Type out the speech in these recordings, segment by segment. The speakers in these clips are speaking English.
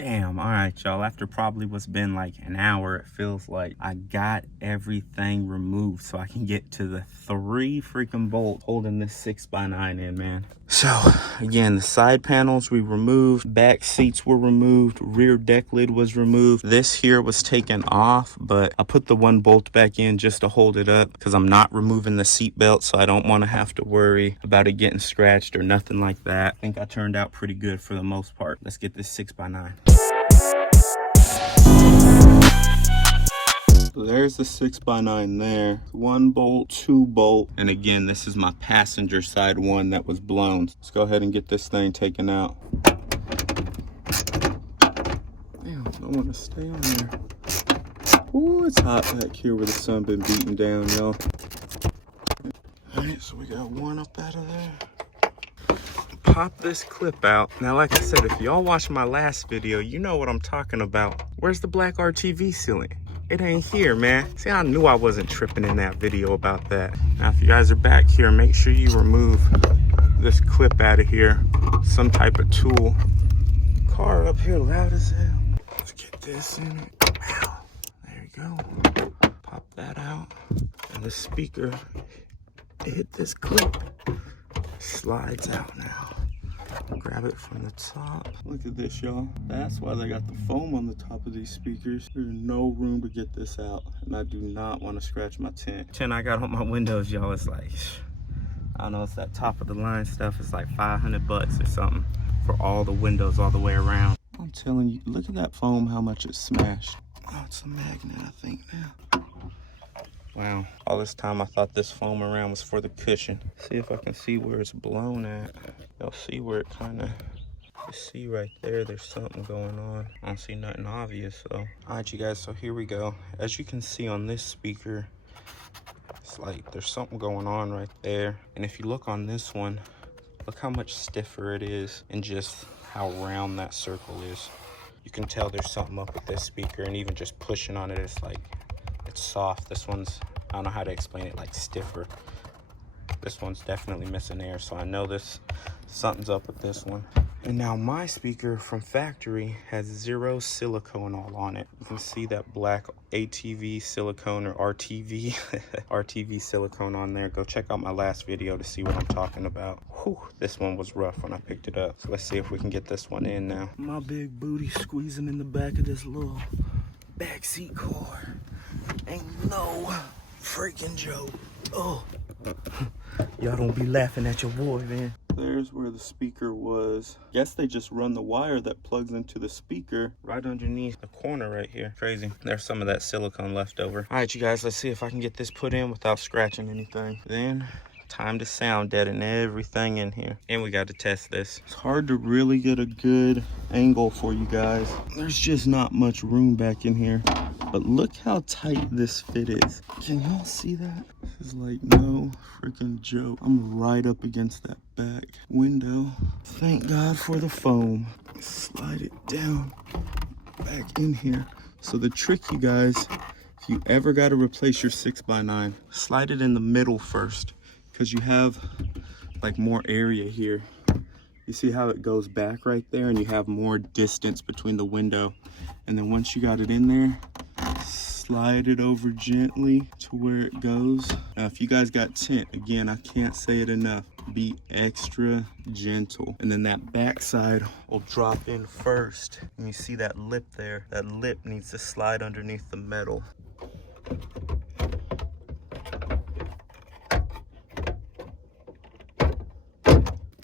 Damn, all right, y'all. After probably what's been like an hour, it feels like I got everything removed so I can get to the 3 freaking bolts holding this 6x9 in, man. So again, the side panels we removed, back seats were removed, rear deck lid was removed. This here was taken off, but I put the 1 bolt back in just to hold it up because I'm not removing the seat belt, so I don't want to have to worry about it getting scratched or nothing like that. I think I turned out pretty good for the most part. Let's get this 6x9. So there's the 6x9 there. 1 bolt, 2 bolt. And again, this is my passenger side one that was blown. Let's go ahead and get this thing taken out. Damn, I don't want to stay on there. Ooh, it's hot back here where the sun been beating down, y'all. All right, so we got 1 up out of there. Pop this clip out. Now, like I said, if y'all watched my last video, you know what I'm talking about. Where's the black RTV sealant? It ain't here, man. See, I knew I wasn't tripping in that video about that. Now, if you guys are back here, make sure you remove this clip out of here. Some type of tool. Car up here loud as hell. Let's get this in it. Ow. There you go. Pop that out. And the speaker, it hit this clip. Slides out now. Grab it from the top. Look at this, y'all. That's why they got the foam on the top of these speakers. There's no room to get this out, and I do not want to scratch my tint. Tint I got on my windows, y'all, it's like, I don't know, it's that top of the line stuff. It's like 500 bucks or something for all the windows all the way around. I'm telling you, look at that foam, how much it's smashed. Oh, it's a magnet, I think now. Wow, all this time I thought this foam around was for the cushion. See if I can see where it's blown at. Y'all see where it kind of, you see right there, there's something going on. I don't see nothing obvious, so. All right, you guys, so here we go. As you can see on this speaker, it's like there's something going on right there. And if you look on this one, look how much stiffer it is and just how round that circle is. You can tell there's something up with this speaker, and even just pushing on it, it's like, it's soft. This one's, I don't know how to explain it, like stiffer. This one's definitely missing air, so I know something's up with this one. And now my speaker from factory has 0 silicone all on it. You can see that black ATV silicone or RTV, RTV silicone on there. Go check out my last video to see what I'm talking about. Whew, this one was rough when I picked it up. So let's see if we can get this one in now. My big booty squeezing in the back of this little backseat car. Ain't no freaking joke. Oh, y'all don't be laughing at your boy, man. There's where the speaker was. Guess they just run the wire that plugs into the speaker right underneath the corner right here. Crazy. There's some of that silicone left over. All right, you guys, let's see if I can get this put in without scratching anything. Then time to sound deaden everything in here. And we got to test this. It's hard to really get a good angle for you guys. There's just not much room back in here. But look how tight this fit is. Can y'all see that? This is like no freaking joke. I'm right up against that back window. Thank God for the foam. Slide it down back in here. So the trick, you guys, if you ever got to replace your 6x9, slide it in the middle first, because you have like more area here. You see how it goes back right there, and you have more distance between the window. And then once you got it in there, slide it over gently to where it goes. Now, if you guys got tint, again, I can't say it enough, be extra gentle. And then that back side will drop in first. And you see that lip there? That lip needs to slide underneath the metal.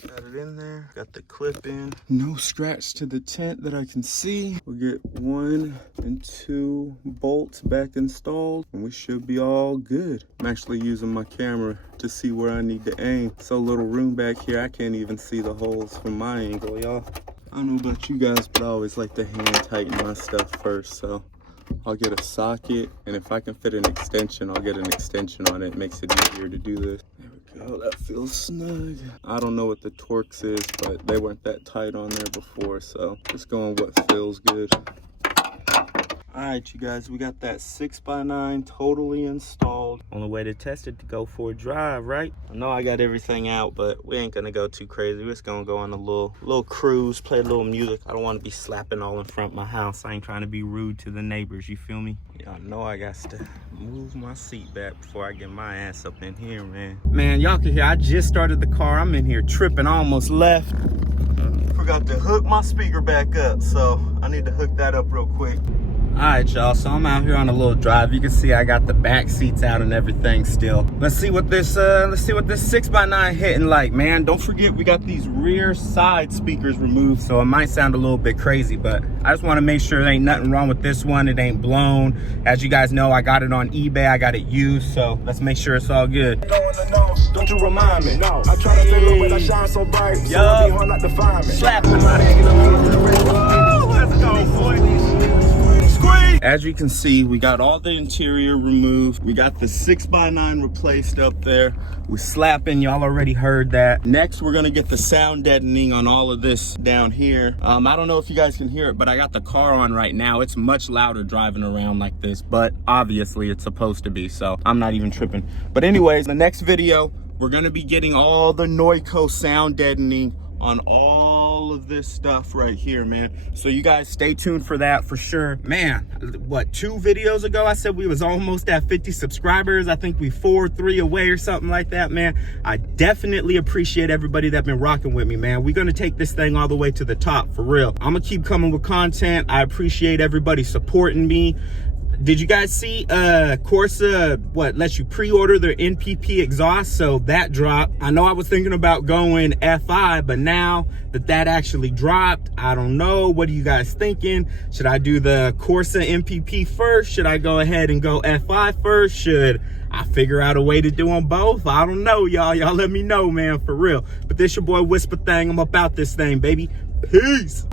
Got it in there, got the clip in. No scratch to the tint that I can see. We'll get 1 and 2 bolts back installed, and we should be all good. I'm actually using my camera to see where I need to aim. So little room back here, I can't even see the holes from my angle, y'all. I don't know about you guys, but I always like to hand tighten my stuff first, so I'll get a socket, and if I can fit an extension, I'll get an extension on it. It makes it easier to do this. There we go, that feels snug. I don't know what the Torx is, but they weren't that tight on there before, so just going what feels good. All right, you guys, we got that 6x9 totally installed. Only way to test it to go for a drive, right? I know I got everything out, but we ain't gonna go too crazy. We're just gonna go on a little cruise, play a little music. I don't want to be slapping all in front of my house. I ain't trying to be rude to the neighbors, you feel me? Y'all know I got to move my seat back before I get my ass up in here, man. Man, y'all can hear, I just started the car. I'm in here tripping, I almost left. Forgot to hook my speaker back up, so I need to hook that up real quick. All right, y'all, so I'm out here on a little drive. You can see I got the back seats out and everything still. Let's see what this 6x9 hitting like, man. Don't forget we got these rear side speakers removed, so it might sound a little bit crazy, but I just want to make sure there ain't nothing wrong with this one. It ain't blown. As you guys know, I got it on eBay. I got it used, so let's make sure it's all good. Don't you remind me? No, I try to figure but I shine so bright, so yo, it be hard not to find me. Slap it. Let's go, boy. As you can see, we got all the interior removed. We got the 6x9 replaced up there. We're slapping, y'all already heard that. Next, we're gonna get the sound deadening on all of this down here. I don't know if you guys can hear it, but I got the car on right now. It's much louder driving around like this, but obviously it's supposed to be, so I'm not even tripping. But anyways, the next video, we're gonna be getting all the Noico sound deadening on all of this stuff right here, man. So you guys stay tuned for that for sure. Man, what, 2 videos ago I said we was almost at 50 subscribers. I think we 3 away or something like that, man. I definitely appreciate everybody that been rocking with me, man. We're gonna take this thing all the way to the top, for real. I'm gonna keep coming with content. I appreciate everybody supporting me. Did you guys see Corsa lets you pre-order their NPP exhaust? So that dropped. I know I was thinking about going FI, but now that actually dropped, I don't know. What are you guys thinking? Should I do the Corsa NPP first? Should I go ahead and go FI first? Should I figure out a way to do them both? I don't know, y'all. Y'all let me know, man, for real. But this your boy Whisper Thing. I'm about this thing, baby. Peace.